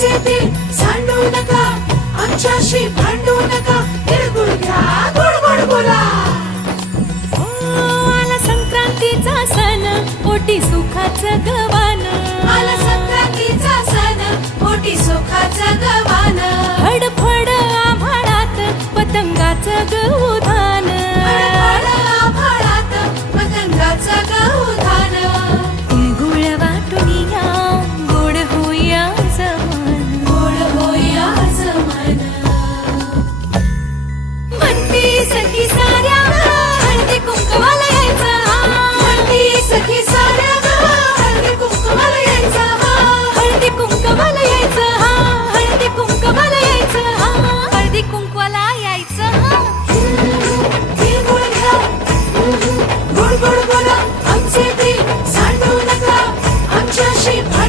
आमचे दिल सांडू नका, आमच्याशी भांडू नका, तिळगुळ घ्या, गोड गोड बोला. आला संक्रांतीचा सण, पोटी सुखाचं ग